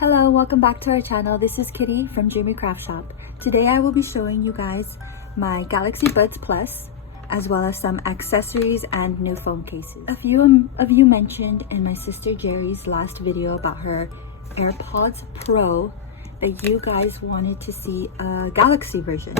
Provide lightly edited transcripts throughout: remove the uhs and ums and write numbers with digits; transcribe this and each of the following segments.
Hello, welcome back to our channel. This is Kitty from Dreamy Craft Shop. Today I will be showing you guys my Galaxy Buds Plus, as well as some accessories and new phone cases. A few of you mentioned in my sister Jerry's last video about her AirPods Pro that you guys wanted to see a Galaxy version.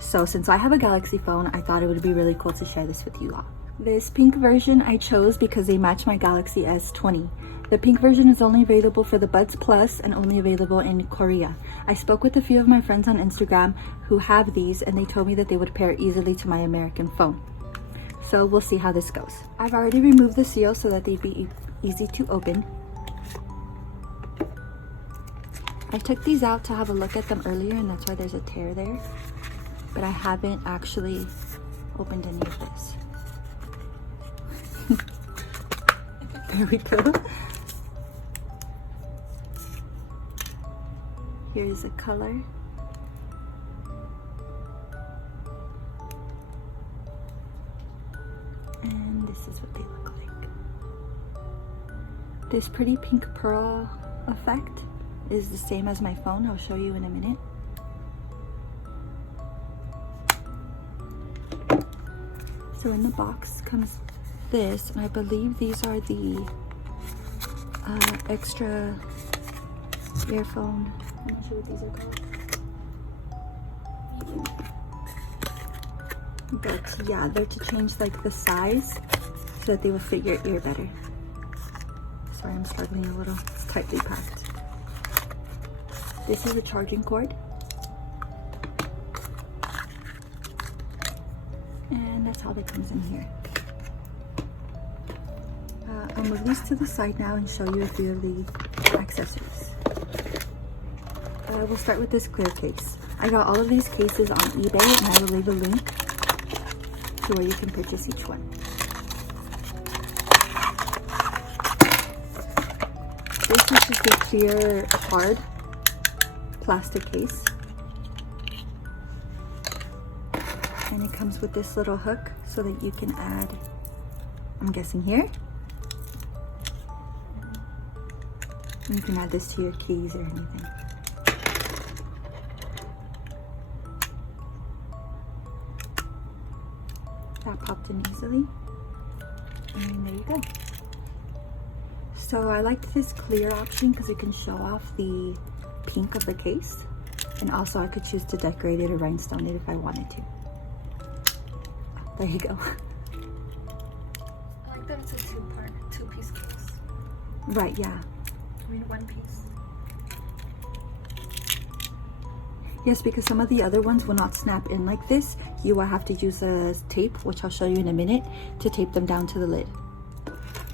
So since I have a Galaxy phone, I thought it would be really cool to share this with you all. This pink version I chose because they match my Galaxy S20. The pink version is only available for the Buds Plus and only available in Korea. I spoke with a few of my friends on Instagram who have these and they told me that they would pair easily to my American phone. So we'll see how this goes. I've already removed the seal so that they'd be easy to open. I took these out to have a look at them earlier and that's why there's a tear there. But I haven't actually opened any of this. There we go. Here's a color. And this is what they look like. This pretty pink pearl effect is the same as my phone. I'll show you in a minute. So in the box comes this, and I believe these are the extra earphone. I'm not sure what these are called. But yeah, they're to change like the size so that they will fit your ear better. Sorry, I'm struggling a little. It's tightly packed. This is a charging cord. And that's how that comes in here. I'll move these to the side now and show you a few of the accessories. We'll start with this clear case. I got all of these cases on eBay and I will leave a link to where you can purchase each one. This is just a clear, hard plastic case. And it comes with this little hook so that you can add, I'm guessing here. And you can add this to your keys or anything. That popped in easily. And there you go. So I liked this clear option because it can show off the pink of the case. And also I could choose to decorate it or rhinestone it if I wanted to. There you go. I like that it's a two-piece case. Right, yeah. I mean, one piece. Yes, because some of the other ones will not snap in like this. You will have to use a tape, which I'll show you in a minute, to tape them down to the lid.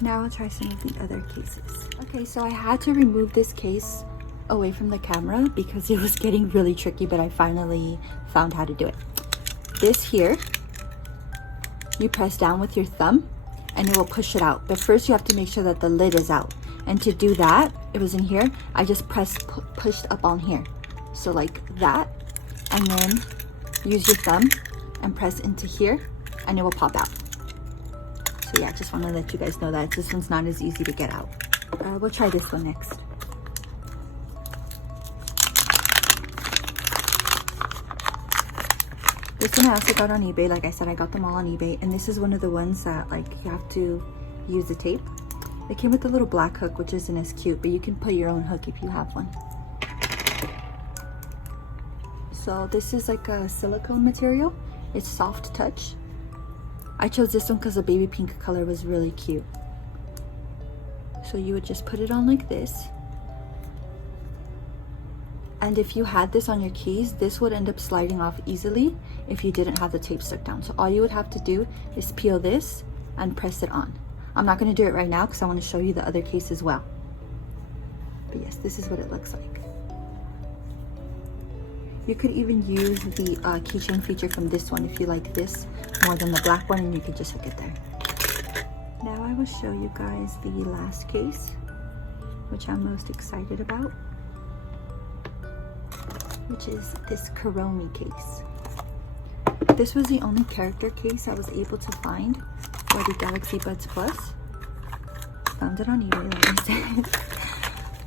Now I'll try some of the other cases. Okay, so I had to remove this case away from the camera because it was getting really tricky, but I finally found how to do it. This here, you press down with your thumb and it will push it out. But first you have to make sure that the lid is out. And to do that, it was in here, I just pushed up on here. So like that, and then use your thumb and press into here and it will pop out. So yeah, just want to let you guys know that this one's not as easy to get out. We'll try this one next. This one I also got on eBay. Like I said, I got them all on eBay, and this is one of the ones that like you have to use the tape. It came with a little black hook, which isn't as cute, but you can put your own hook if you have one. So this is like a silicone material. It's soft touch. I chose this one because the baby pink color was really cute. So you would just put it on like this. And if you had this on your keys, this would end up sliding off easily if you didn't have the tape stuck down. So all you would have to do is peel this and press it on. I'm not going to do it right now because I want to show you the other case as well. But yes, this is what it looks like. You could even use the keychain feature from this one if you like this more than the black one, and you could just hook it there. Now I will show you guys the last case, which I'm most excited about, which is this Kuromi case. This was the only character case I was able to find for the Galaxy Buds Plus. Found it on eBay, like I said.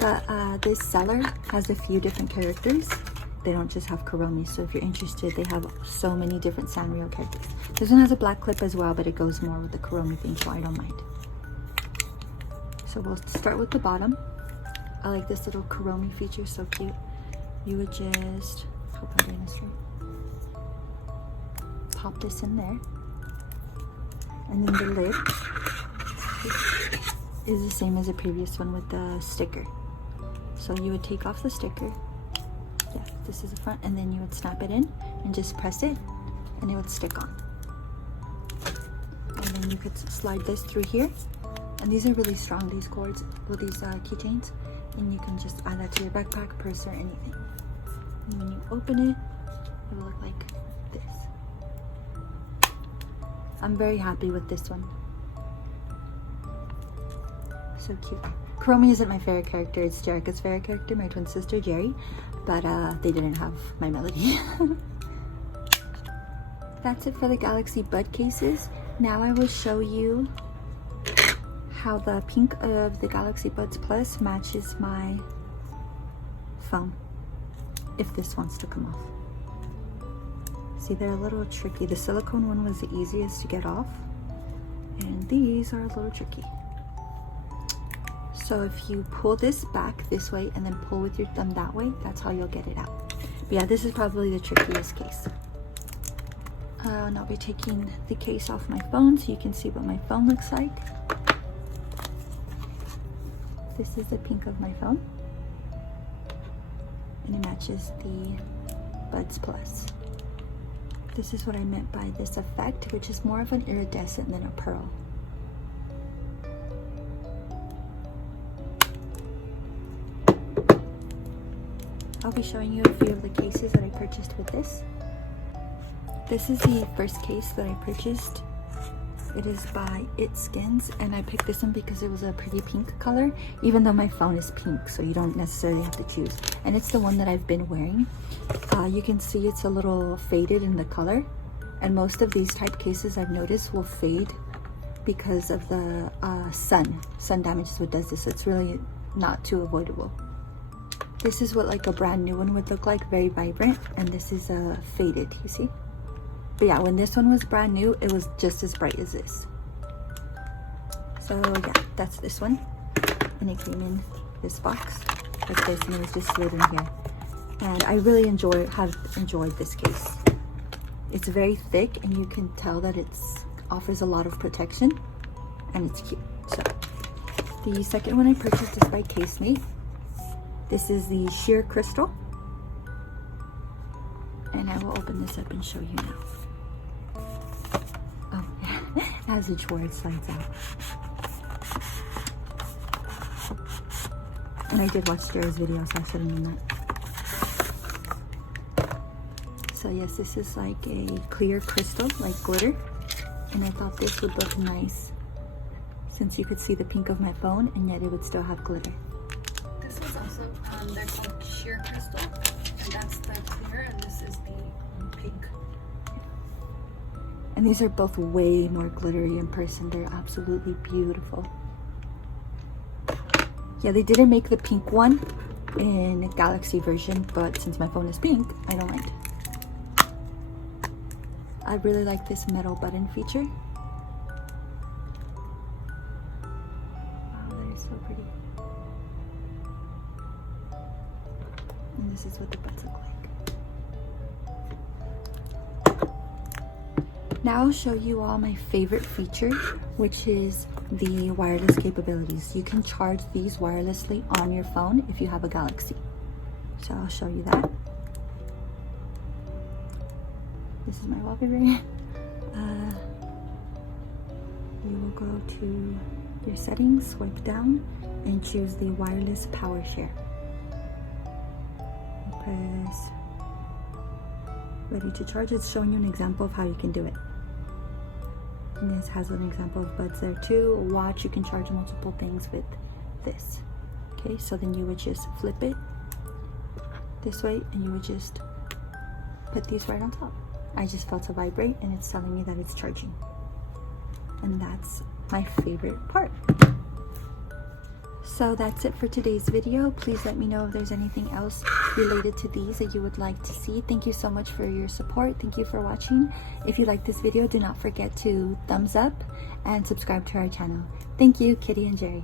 But this seller has a few different characters. They don't just have Kuromi, so if you're interested, they have so many different Sanrio characters. This one has a black clip as well, but it goes more with the Kuromi thing, so I don't mind. So we'll start with the bottom. I like this little Kuromi feature, so cute. You would just, hope I'm doing this right, pop this in there. And then the lid is the same as the previous one with the sticker. So you would take off the sticker. Yeah, this is the front, and then you would snap it in and just press it and it would stick on. And then you could slide this through here. And these are really strong, these cords, with these keychains. And you can just add that to your backpack, purse, or anything. And when you open it, it will look like this. I'm very happy with this one. So cute. Kuromi isn't my favorite character, it's Jerrica's favorite character, my twin sister Jerry, but they didn't have my melody. That's it for the Galaxy Bud cases. Now I will show you how the pink of the Galaxy Buds Plus matches my phone, if this wants to come off. See, they're a little tricky. The silicone one was the easiest to get off, and these are a little tricky. So if you pull this back this way and then pull with your thumb that way, that's how you'll get it out. But yeah, this is probably the trickiest case. And I'll be taking the case off my phone so you can see what my phone looks like. This is the pink of my phone, and it matches the Buds Plus. This is what I meant by this effect, which is more of an iridescent than a pearl. I'll be showing you a few of the cases that I purchased with this. This is the first case that I purchased. It is by It Skins, and I picked this one because it was a pretty pink color, even though my phone is pink, so you don't necessarily have to choose. And it's the one that I've been wearing. You can see it's a little faded in the color, and most of these type cases I've noticed will fade because of the sun damage is what does this. So it's really not too avoidable. This is what like a brand new one would look like, very vibrant, and this is faded, you see? But yeah, when this one was brand new, it was just as bright as this. So yeah, that's this one. And it came in this box like this, and it was just slid in here. And I really have enjoyed this case. It's very thick, and you can tell that it offers a lot of protection, and it's cute. So the second one I purchased is by Casemate. This is the sheer crystal, and I will open this up and show you now. Oh yeah, as each word slides out. And I did watch Jerry's video, so I should have known that. So yes, this is like a clear crystal, like glitter, and I thought this would look nice since you could see the pink of my phone, and yet it would still have glitter. This was also, they're called sheer crystal, and that's the clear, and this is the pink. And these are both way more glittery in person. They're absolutely beautiful. Yeah, they didn't make the pink one in Galaxy version, but since my phone is pink, I don't mind. I really like this metal button feature. Wow, that is so pretty. And this is what the buds look like. Now I'll show you all my favorite feature, which is the wireless capabilities. You can charge these wirelessly on your phone if you have a Galaxy. So I'll show you that. This is my wallpaper. You will go to your settings, swipe down, and choose the wireless power share. Press ready to charge. It's showing you an example of how you can do it. And this has an example of buds there too. A watch, you can charge multiple things with this. Okay, so then you would just flip it this way, and you would just put these right on top. I just felt it vibrate, and it's telling me that it's charging. And that's my favorite part. So that's it for today's video. Please let me know if there's anything else related to these that you would like to see. Thank you so much for your support. Thank you for watching. If you like this video, do not forget to thumbs up and subscribe to our channel. Thank you, Kitty and Jerry.